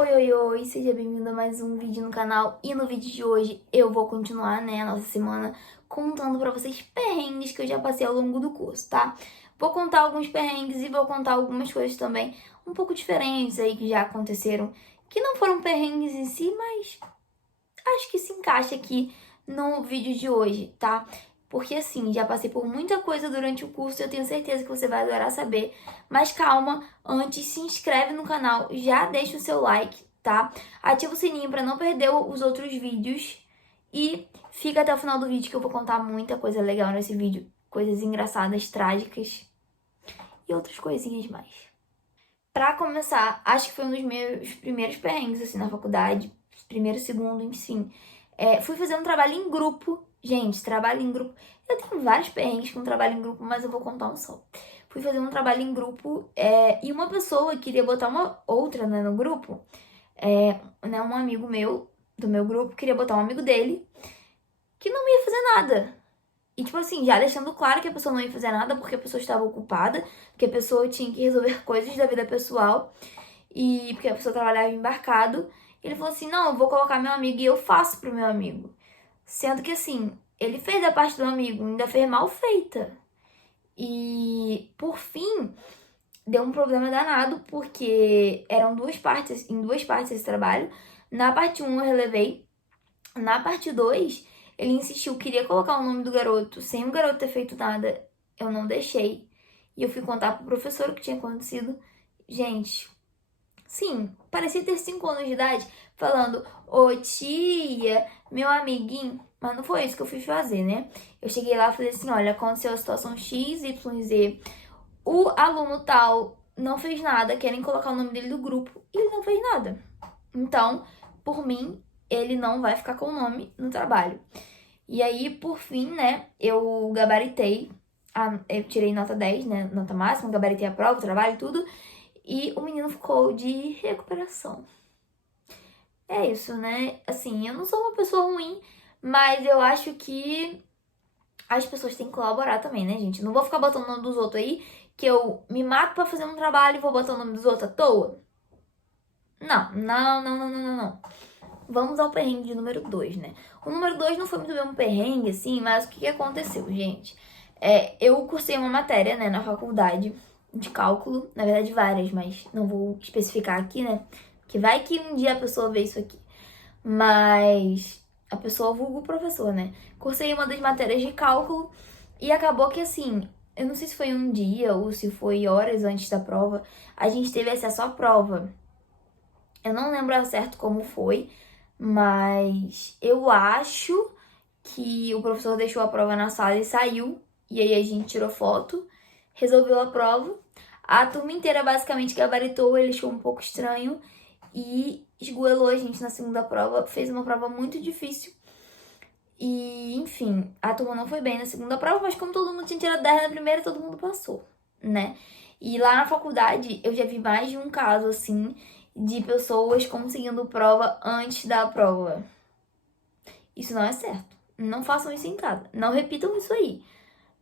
Oi, seja bem-vindo a mais um vídeo no canal. E no vídeo de hoje eu vou continuar, né, a nossa semana contando pra vocês perrengues que eu já passei ao longo do curso, tá? Vou contar alguns perrengues e vou contar algumas coisas também um pouco diferentes aí que já aconteceram, que não foram perrengues em si, mas acho que se encaixa aqui no vídeo de hoje, tá? Porque assim, já passei por muita coisa durante o curso e eu tenho certeza que você vai adorar saber. Mas calma, antes se inscreve no canal, já deixa o seu like, tá? Ativa o sininho pra não perder os outros vídeos. E fica até o final do vídeo que eu vou contar muita coisa legal nesse vídeo. Coisas engraçadas, trágicas e outras coisinhas mais. Pra começar, acho que foi um dos meus primeiros perrengues assim na faculdade. Primeiro, segundo, enfim. Fui fazer um trabalho em grupo. Gente, trabalho em grupo. Eu tenho vários perrengues com trabalho em grupo, mas eu vou contar um só. Fui fazer um trabalho em grupo e uma pessoa queria botar uma outra, né, no grupo. Né, um amigo meu, do meu grupo, queria botar um amigo dele que não ia fazer nada. E, tipo assim, já deixando claro que a pessoa não ia fazer nada porque a pessoa estava ocupada, porque a pessoa tinha que resolver coisas da vida pessoal e porque a pessoa trabalhava embarcado. Ele falou assim: não, eu vou colocar meu amigo e eu faço pro meu amigo. Sendo que assim, ele fez da parte do amigo, ainda fez mal feita. E por fim, deu um problema danado, porque eram em duas partes esse trabalho. Na parte um eu relevei. Na parte 2 ele insistiu, queria colocar o nome do garoto, sem o garoto ter feito nada. Eu não deixei. E eu fui contar pro professor o que tinha acontecido. Gente, sim, parecia ter 5 anos de idade, falando: ô tia, meu amiguinho. Mas não foi isso que eu fui fazer, né? Eu cheguei lá e falei assim: olha, aconteceu a situação X, Y, Z. O aluno tal não fez nada, querem colocar o nome dele no grupo e ele não fez nada. Então, por mim, ele não vai ficar com o nome no trabalho. E aí, por fim, né, eu gabaritei, eu tirei nota 10, né, nota máxima, gabaritei a prova, o trabalho, tudo. E o menino ficou de recuperação. É isso, né? Assim, eu não sou uma pessoa ruim, mas eu acho que as pessoas têm que colaborar também, né, gente? Eu não vou ficar botando o nome dos outros aí, que eu me mato pra fazer um trabalho e vou botar o nome dos outros à toa. Não. Vamos ao perrengue de número 2, né? O número 2 não foi muito bem um perrengue, assim, mas o que aconteceu, gente? Eu cursei uma matéria, né, na faculdade de cálculo, na verdade várias, mas não vou especificar aqui, né? Que vai que um dia a pessoa vê isso aqui. Mas a pessoa vulga o professor, né? Cursei uma das matérias de cálculo e acabou que, assim, eu não sei se foi um dia ou se foi horas antes da prova, a gente teve acesso à prova. Eu não lembro ao certo como foi, mas eu acho que o professor deixou a prova na sala e saiu. E aí a gente tirou foto, resolveu a prova. A turma inteira basicamente gabaritou, ele achou um pouco estranho e esgoelou a gente na segunda prova. Fez uma prova muito difícil. E, enfim, a turma não foi bem na segunda prova, mas como todo mundo tinha tirado 10 na primeira, todo mundo passou, né? E lá na faculdade eu já vi mais de um caso assim de pessoas conseguindo prova antes da prova. Isso não é certo. Não façam isso em casa. Não repitam isso aí.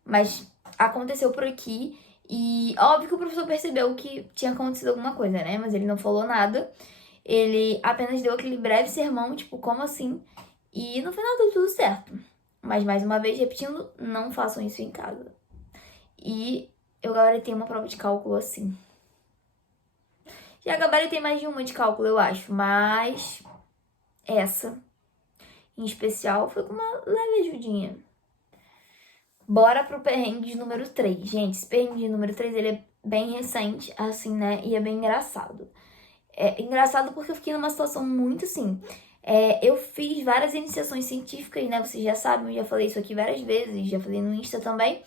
Mas aconteceu por aqui e óbvio que o professor percebeu que tinha acontecido alguma coisa, né? Mas ele não falou nada. Ele apenas deu aquele breve sermão, tipo, como assim? E no final deu tudo certo. Mas mais uma vez, repetindo, não façam isso em casa. E eu gabaritei uma prova de cálculo assim. Já gabaritei mais de uma de cálculo, eu acho. Mas essa, em especial, foi com uma leve ajudinha. Bora pro perrengue de número 3. Gente, esse perrengue de número 3, ele é bem recente, assim, né? E é bem engraçado. É engraçado porque eu fiquei numa situação muito assim. Eu fiz várias iniciações científicas, né? Vocês já sabem, eu já falei isso aqui várias vezes, já falei no Insta também.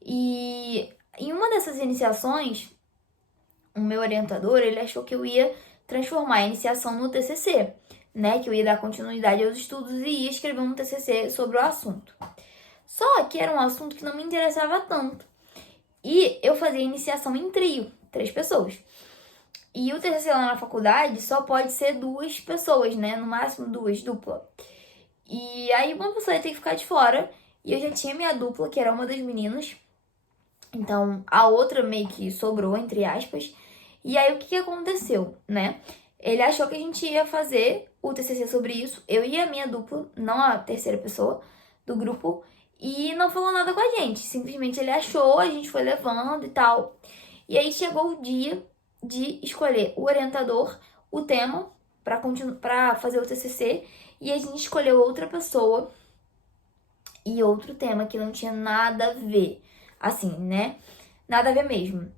E em uma dessas iniciações, o meu orientador, ele achou que eu ia transformar a iniciação no TCC, né? Que eu ia dar continuidade aos estudos e ia escrever um TCC sobre o assunto. Só que era um assunto que não me interessava tanto. E eu fazia iniciação em trio, 3 pessoas. E o TCC lá na faculdade só pode ser 2 pessoas, né? No máximo 2, dupla. E aí uma pessoa ia ter que ficar de fora. E eu já tinha minha dupla, que era uma das meninas. Então a outra meio que sobrou, entre aspas. E aí o que aconteceu, né? Ele achou que a gente ia fazer o TCC sobre isso, eu e a minha dupla, não a terceira pessoa do grupo, e não falou nada com a gente. Simplesmente ele achou, a gente foi levando e tal. E aí chegou o dia de escolher o orientador, o tema para fazer o TCC, e a gente escolheu outra pessoa e outro tema que não tinha nada a ver. Assim, né? Nada a ver mesmo.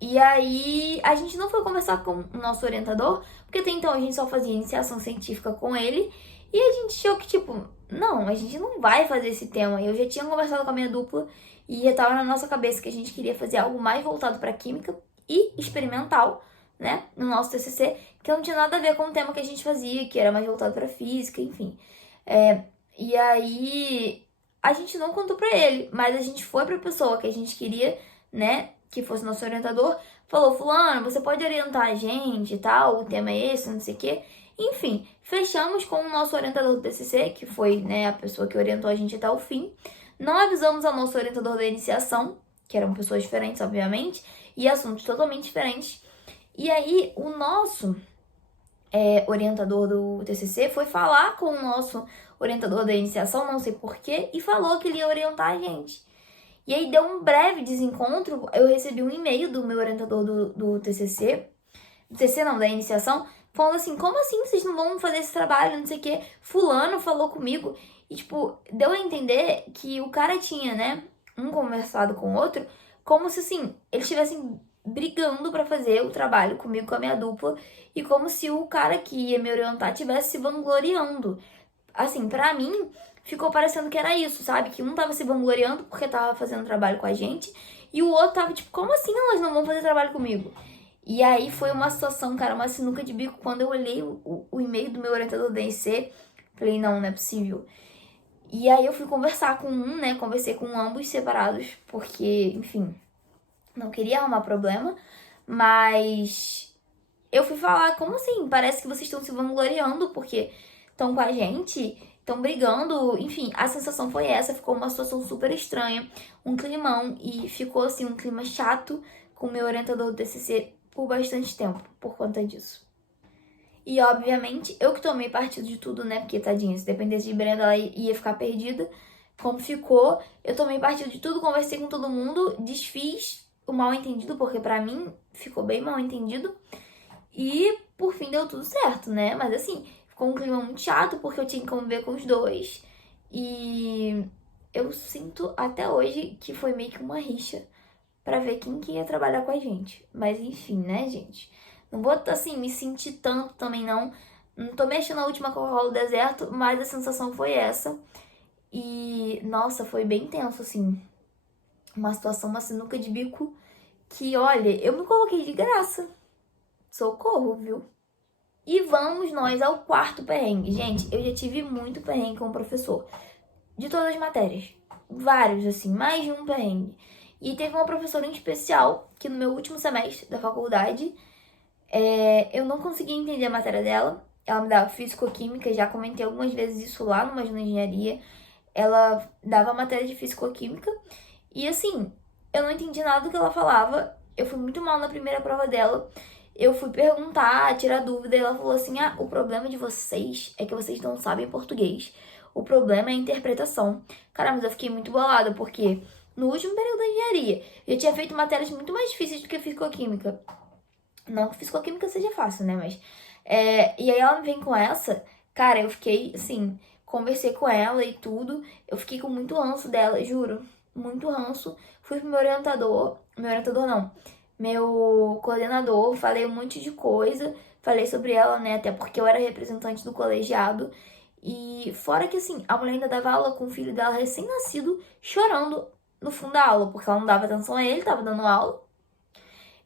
E aí a gente não foi conversar com o nosso orientador, porque até então a gente só fazia iniciação científica com ele, e a gente achou que, tipo, não, a gente não vai fazer esse tema. Eu já tinha conversado com a minha dupla e já tava na nossa cabeça que a gente queria fazer algo mais voltado para química e experimental, né, no nosso TCC, que não tinha nada a ver com o tema que a gente fazia, que era mais voltado para física, enfim. E aí a gente não contou pra ele, mas a gente foi pra pessoa que a gente queria, né, que fosse nosso orientador, falou: fulano, você pode orientar a gente e tal, o tema é esse, não sei o quê. Enfim, fechamos com o nosso orientador do TCC, que foi, né, a pessoa que orientou a gente até o fim. Não avisamos ao nosso orientador da iniciação, que eram pessoas diferentes, obviamente, e assuntos totalmente diferentes. E aí, o nosso orientador do TCC foi falar com o nosso orientador da iniciação, não sei porquê, e falou que ele ia orientar a gente. E aí deu um breve desencontro, eu recebi um e-mail do meu orientador do TCC, do TCC não, da iniciação, falando assim: como assim vocês não vão fazer esse trabalho, não sei o quê? Fulano falou comigo. E, tipo, deu a entender que o cara tinha, né, um conversado com o outro, como se, assim, eles estivessem brigando pra fazer o trabalho comigo, com a minha dupla, e como se o cara que ia me orientar tivesse se vangloriando. Assim, pra mim, ficou parecendo que era isso, sabe? Que um tava se vangloriando porque tava fazendo trabalho com a gente, e o outro tava tipo: como assim elas não vão fazer trabalho comigo? E aí foi uma situação, cara, uma sinuca de bico. Quando eu olhei o e-mail do meu orientador da EC, falei: não, não é possível. E aí eu fui conversar com um, né? Conversei com ambos separados, porque, enfim, não queria arrumar problema, mas eu fui falar: como assim? Parece que vocês estão se vangloriando porque estão com a gente, estão brigando. Enfim, a sensação foi essa. Ficou uma situação super estranha, um climão, e ficou assim um clima chato com o meu orientador do TCC por bastante tempo por conta disso. E obviamente eu que tomei partido de tudo, né? Porque tadinha, se dependesse de Brenda, ela ia ficar perdida. Como ficou, eu tomei partido de tudo, conversei com todo mundo, desfiz o mal entendido, porque pra mim ficou bem mal entendido. E por fim deu tudo certo, né? Mas assim, ficou um clima muito chato porque eu tinha que conviver com os dois. E eu sinto até hoje que foi meio que uma rixa pra ver quem que ia trabalhar com a gente. Mas enfim, né, gente? Não vou, assim, me sentir tanto também, não. Não tô mexendo na última Coca-Cola do deserto, mas a sensação foi essa. E, nossa, foi bem tenso, assim. Uma situação, uma sinuca de bico que, olha, eu me coloquei de graça. Socorro, viu? E vamos nós ao quarto perrengue. Gente, eu já tive muito perrengue com o professor. De todas as matérias. Vários, assim, mais de um perrengue. E teve uma professora em especial que no meu último semestre da faculdade, eu não conseguia entender a matéria dela. Ela me dava físico-química, já comentei algumas vezes isso lá no Imagina Engenharia. Ela dava matéria de físico-química e assim, eu não entendi nada do que ela falava. Eu fui muito mal na primeira prova dela. Eu fui perguntar, tirar dúvida, e ela falou assim: ah, o problema de vocês é que vocês não sabem português. O problema é a interpretação. Cara, mas eu fiquei muito bolada, porque no último período da engenharia, eu tinha feito matérias muito mais difíceis do que físico-química. Não que físico-química seja fácil, né? Mas. E aí ela me vem com essa. Cara, eu fiquei, assim, conversei com ela e tudo. Eu fiquei com muito ranço dela, juro. Muito ranço. Fui pro meu orientador. Meu orientador não. Meu coordenador. Falei um monte de coisa. Falei sobre ela, né? Até porque eu era representante do colegiado. E fora que, assim, a mulher ainda dava aula com o filho dela recém-nascido, chorando no fundo da aula, porque ela não dava atenção a ele, tava dando aula.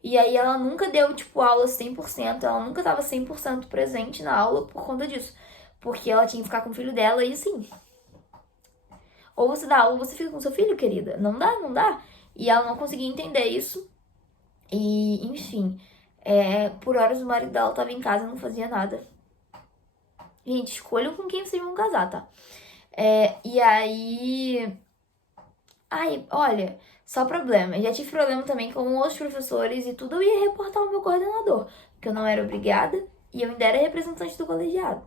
E aí ela nunca deu, tipo, aula 100%, ela nunca tava 100% presente na aula por conta disso. Porque ela tinha que ficar com o filho dela e assim, ou você dá aula ou você fica com seu filho, querida. Não dá, não dá. E ela não conseguia entender isso. E, enfim, por horas o marido dela tava em casa e não fazia nada. Gente, escolham com quem vocês vão casar, tá? E aí... Ai, olha, só problema. Já tive problema também com outros professores e tudo. Eu ia reportar o meu coordenador, porque eu não era obrigada E eu ainda era representante do colegiado.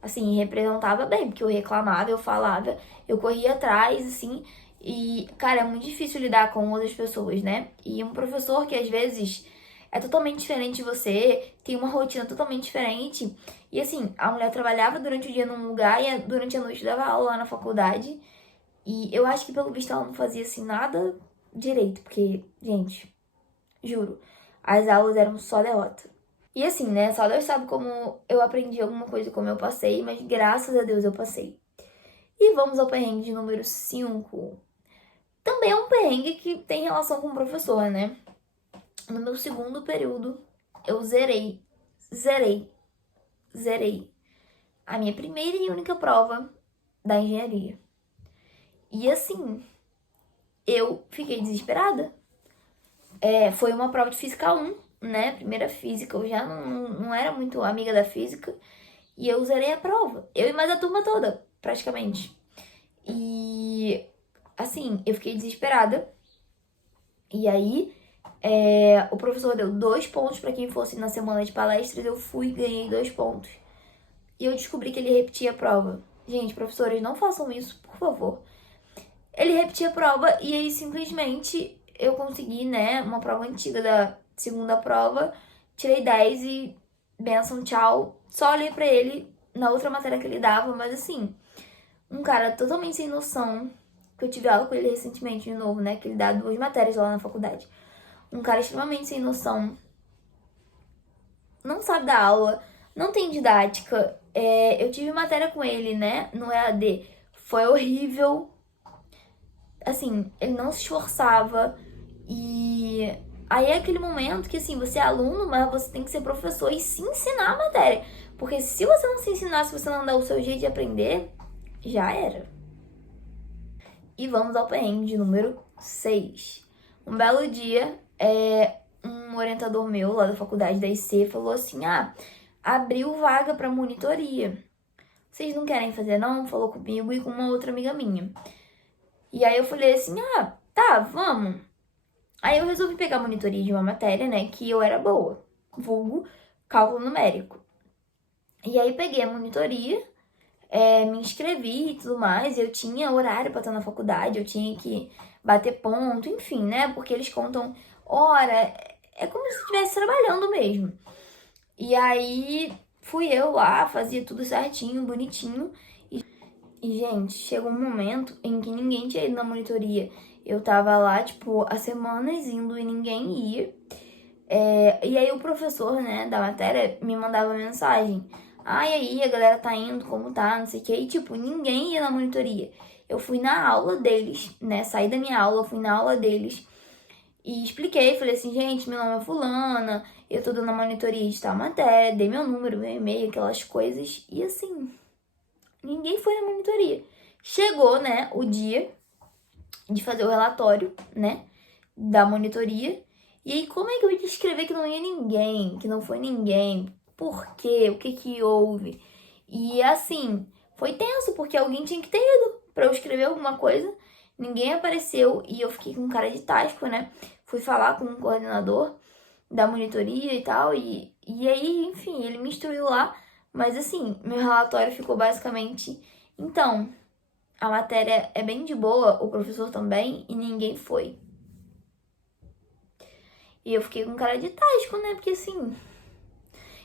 Assim, representava bem, porque eu reclamava, eu falava, eu corria atrás, assim. E, cara, é muito difícil lidar com outras pessoas, né? E um professor que às vezes é totalmente diferente de você, tem uma rotina totalmente diferente. E assim, a mulher trabalhava durante o dia num lugar e durante a noite dava aula lá na faculdade. E eu acho que pelo visto ela não fazia assim nada direito, porque, gente, juro, as aulas eram só derrota. E assim, né, só Deus sabe como eu aprendi alguma coisa, como eu passei, mas graças a Deus eu passei. E vamos ao perrengue de número 5. Também é um perrengue que tem relação com o professor, né? No meu segundo período, eu zerei a minha primeira e única prova da engenharia. E assim, eu fiquei desesperada. Foi uma prova de física 1, né? Primeira física, eu já não era muito amiga da física. E eu zerei a prova. Eu e mais a turma toda, praticamente. E assim, eu fiquei desesperada. E aí, o professor deu 2 pontos pra quem fosse na semana de palestras. Eu fui e ganhei 2 pontos. E eu descobri que ele repetia a prova. Gente, professores, não façam isso, por favor. Ele repetia a prova e aí simplesmente eu consegui, né, uma prova antiga da segunda prova, tirei 10 e benção, tchau. Só olhei pra ele na outra matéria que ele dava, mas assim, um cara totalmente sem noção, que eu tive aula com ele recentemente de novo, né, que ele dá 2 matérias lá na faculdade. Um cara extremamente sem noção, não sabe dar aula, não tem didática. Eu tive matéria com ele, né, no EAD, foi horrível. Assim, ele não se esforçava e aí é aquele momento que, assim, você é aluno, mas você tem que ser professor e se ensinar a matéria. Porque se você não se ensinar, se você não dar o seu jeito de aprender, já era. E vamos ao perrengue de número 6. Um belo dia, um orientador meu lá da faculdade da IC falou assim, abriu vaga pra monitoria. Vocês não querem fazer não? Falou comigo e com uma outra amiga minha. E aí eu falei assim, tá, vamos. Aí eu resolvi pegar a monitoria de uma matéria, né, que eu era boa, vulgo cálculo numérico. E aí peguei a monitoria, me inscrevi e tudo mais, eu tinha horário pra estar na faculdade, eu tinha que bater ponto, enfim, né, porque eles contam hora, é como se estivesse trabalhando mesmo. E aí fui eu lá, fazia tudo certinho, bonitinho. E, gente, chegou um momento em que ninguém tinha ido na monitoria. Eu tava lá, tipo, há semanas indo e ninguém ia. E aí o professor, né, da matéria me mandava mensagem. E aí, a galera tá indo, como tá, não sei o quê. E, tipo, ninguém ia na monitoria. Eu fui na aula deles, né, saí da minha aula, fui na aula deles. E expliquei, falei assim, gente, meu nome é fulana, eu tô dando a monitoria de tal matéria, dei meu número, meu e-mail, aquelas coisas. E assim, ninguém foi na monitoria. Chegou, né, o dia de fazer o relatório, né, da monitoria. E aí, como é que eu ia descrever que não ia ninguém, que não foi ninguém? Por quê? O que que houve? E assim, foi tenso, porque alguém tinha que ter ido pra eu escrever alguma coisa. Ninguém apareceu e eu fiquei com cara de tasco, né? Fui falar com um coordenador da monitoria e tal. E aí, enfim, ele me instruiu lá. Mas assim, meu relatório ficou basicamente... Então, a matéria é bem de boa, o professor também, e ninguém foi. E eu fiquei com cara de tasco, né? Porque assim...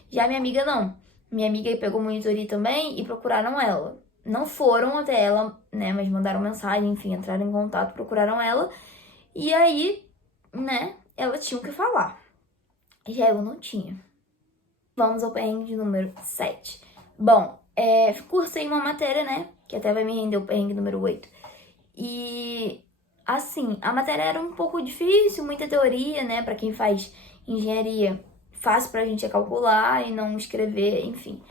Já minha amiga não. Minha amiga pegou monitoria também e procuraram ela. Não foram até ela, né? Mas mandaram mensagem, enfim, entraram em contato, procuraram ela. E aí, né? Ela tinha o que falar. Já eu não tinha. Vamos ao perrengue de número 7. Bom, cursei uma matéria, né? Que até vai me render o perrengue número 8. E, assim, a matéria era um pouco difícil, muita teoria, né? Pra quem faz engenharia, fácil pra gente calcular e não escrever, enfim.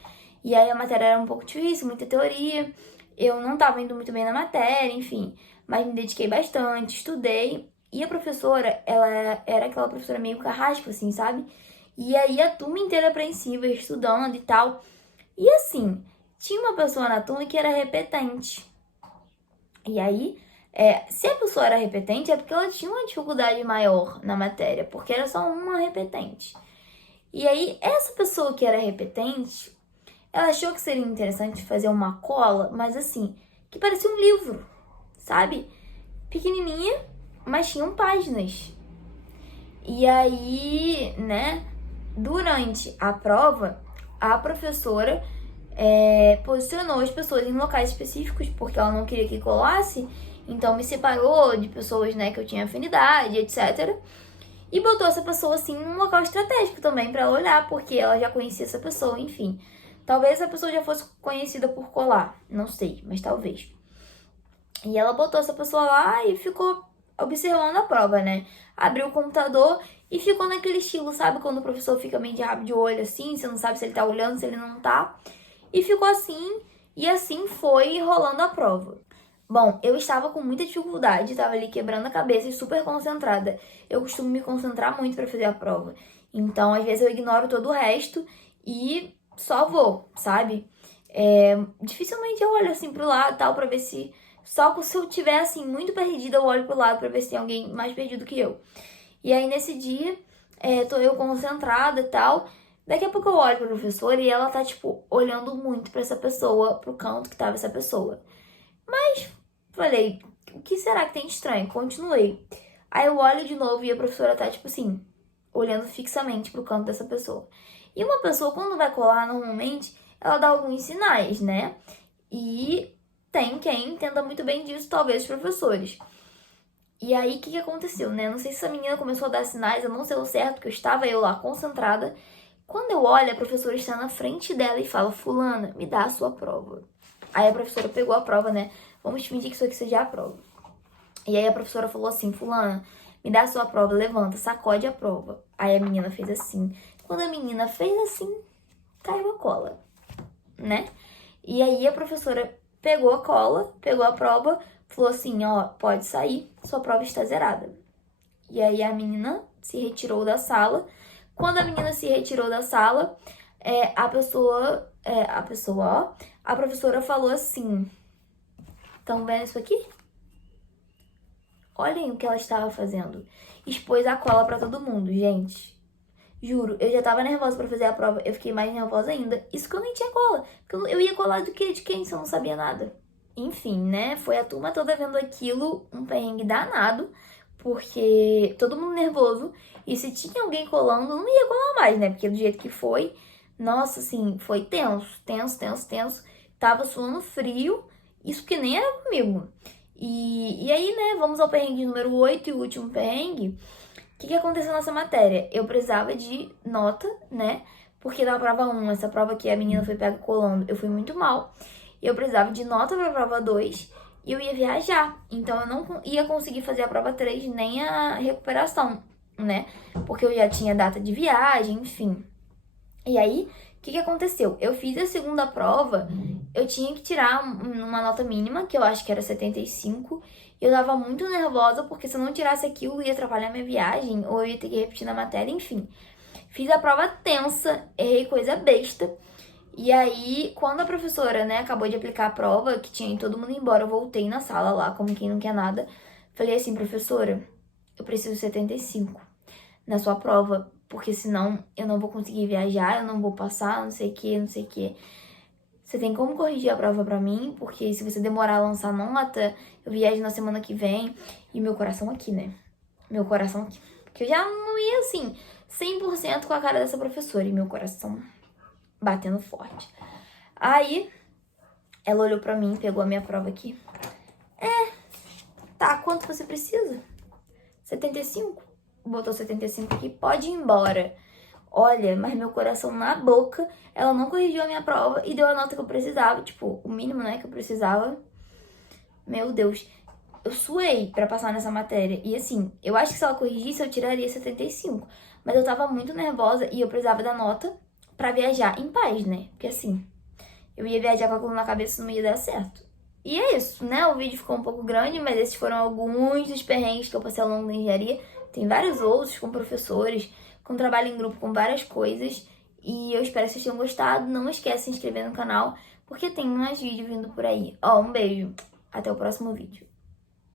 E aí a matéria era um pouco difícil, muita teoria. Eu não tava indo muito bem na matéria, enfim. Mas me dediquei bastante, estudei. E a professora, ela era aquela professora meio carrasca, assim, sabe? E aí a turma inteira apreensiva, estudando e tal. E assim, tinha uma pessoa na turma que era repetente. E aí, se a pessoa era repetente, é porque ela tinha uma dificuldade maior na matéria, porque era só uma repetente. E aí, essa pessoa que era repetente, ela achou que seria interessante fazer uma cola, mas assim, que parecia um livro, sabe? Pequenininha, mas tinham páginas. E aí, né, durante a prova, a professora posicionou as pessoas em locais específicos, porque ela não queria que colasse, então me separou de pessoas, né, que eu tinha afinidade, etc. E botou essa pessoa, assim, num local estratégico também pra ela olhar, porque ela já conhecia essa pessoa, enfim. Talvez a pessoa já fosse conhecida por colar, não sei, mas talvez. E ela botou essa pessoa lá e ficou observando a prova, né? Abriu o computador e ficou naquele estilo, sabe? Quando o professor fica meio de rabo de olho assim, você não sabe se ele tá olhando, se ele não tá. E ficou assim, e assim foi rolando a prova. Bom, eu estava com muita dificuldade, estava ali quebrando a cabeça e super concentrada. Eu costumo me concentrar muito para fazer a prova. Então, às vezes eu ignoro todo o resto e só vou, sabe? Dificilmente eu olho assim pro lado, tal, para ver se só se eu tiver assim muito perdida, eu olho pro lado para ver se tem alguém mais perdido que eu. E aí nesse dia, tô eu concentrada e tal. Daqui a pouco eu olho pra professora e ela tá tipo olhando muito para essa pessoa, pro canto que tava essa pessoa. Falei, o que será que tem de estranho? Continuei. Aí eu olho de novo e a professora tá, tipo assim, olhando fixamente pro canto dessa pessoa. E uma pessoa, quando vai colar, normalmente, ela dá alguns sinais, né? E tem quem entenda muito bem disso, talvez os professores. E aí, o que aconteceu, né? Não sei se essa menina começou a dar sinais, eu não sei o certo, porque eu estava lá concentrada. Quando eu olho, a professora está na frente dela e fala, fulana, me dá a sua prova. Aí a professora pegou a prova, né? Vamos fingir que isso aqui seja a prova. E aí a professora falou assim, fulana, me dá a sua prova, levanta, sacode a prova. Aí a menina fez assim. Quando a menina fez assim, caiu a cola, né? E aí a professora pegou a cola, pegou a prova, falou assim, ó, pode sair, sua prova está zerada. E aí a menina se retirou da sala. Quando a menina se retirou da sala, a professora falou assim, estão vendo isso aqui? Olhem o que ela estava fazendo. Expôs a cola pra todo mundo, gente. Juro, eu já tava nervosa pra fazer a prova. Eu fiquei mais nervosa ainda. Isso que eu nem tinha cola. Porque eu ia colar do quê? De quem? Se eu não sabia nada. Enfim, né? Foi a turma toda vendo aquilo, um perrengue danado. Porque todo mundo nervoso. E se tinha alguém colando, não ia colar mais, né? Porque do jeito que foi, nossa, assim, foi tenso, tenso, tenso, tenso. Tava suando frio. Isso que nem era comigo. E aí, né, vamos ao perrengue número 8 e o último perrengue. O que aconteceu nessa matéria? Eu precisava de nota, né? Porque na prova 1, essa prova que a menina foi pega colando, eu fui muito mal. E eu precisava de nota pra prova 2 e eu ia viajar. Então eu não ia conseguir fazer a prova 3 nem a recuperação, né? Porque eu já tinha data de viagem, enfim. E aí, o que aconteceu? Eu fiz a segunda prova, eu tinha que tirar uma nota mínima, que eu acho que era 75, e eu tava muito nervosa, porque se eu não tirasse aquilo, ia atrapalhar minha viagem, ou eu ia ter que repetir na matéria, enfim. Fiz a prova tensa, errei coisa besta, e aí, quando a professora, né, acabou de aplicar a prova, que tinha ido todo mundo embora, eu voltei na sala lá, como quem não quer nada, falei assim, professora, eu preciso de 75 na sua prova, porque senão eu não vou conseguir viajar, eu não vou passar, não sei o que, não sei o que. Você tem como corrigir a prova pra mim? Porque se você demorar a lançar nota, eu viajo na semana que vem. E meu coração aqui, né? Meu coração aqui. Porque eu já não ia assim, 100% com a cara dessa professora. E meu coração batendo forte. Aí, ela olhou pra mim, pegou a minha prova aqui. Tá, quanto você precisa? 75? Botou 75 aqui, pode ir embora. Olha, mas meu coração na boca, ela não corrigiu a minha prova e deu a nota que eu precisava, tipo, o mínimo, né, que eu precisava. Meu Deus, eu suei pra passar nessa matéria. E assim, eu acho que se ela corrigisse, eu tiraria 75. Mas eu tava muito nervosa e eu precisava da nota pra viajar em paz, né? Porque assim, eu ia viajar com aquilo na cabeça e não ia dar certo. E é isso, né? O vídeo ficou um pouco grande, mas esses foram alguns dos perrengues que eu passei ao longo da engenharia. Tem vários outros com professores, com trabalho em grupo, com várias coisas. E eu espero que vocês tenham gostado. Não esquece de se inscrever no canal, porque tem mais vídeos vindo por aí. Ó, um beijo. Até o próximo vídeo.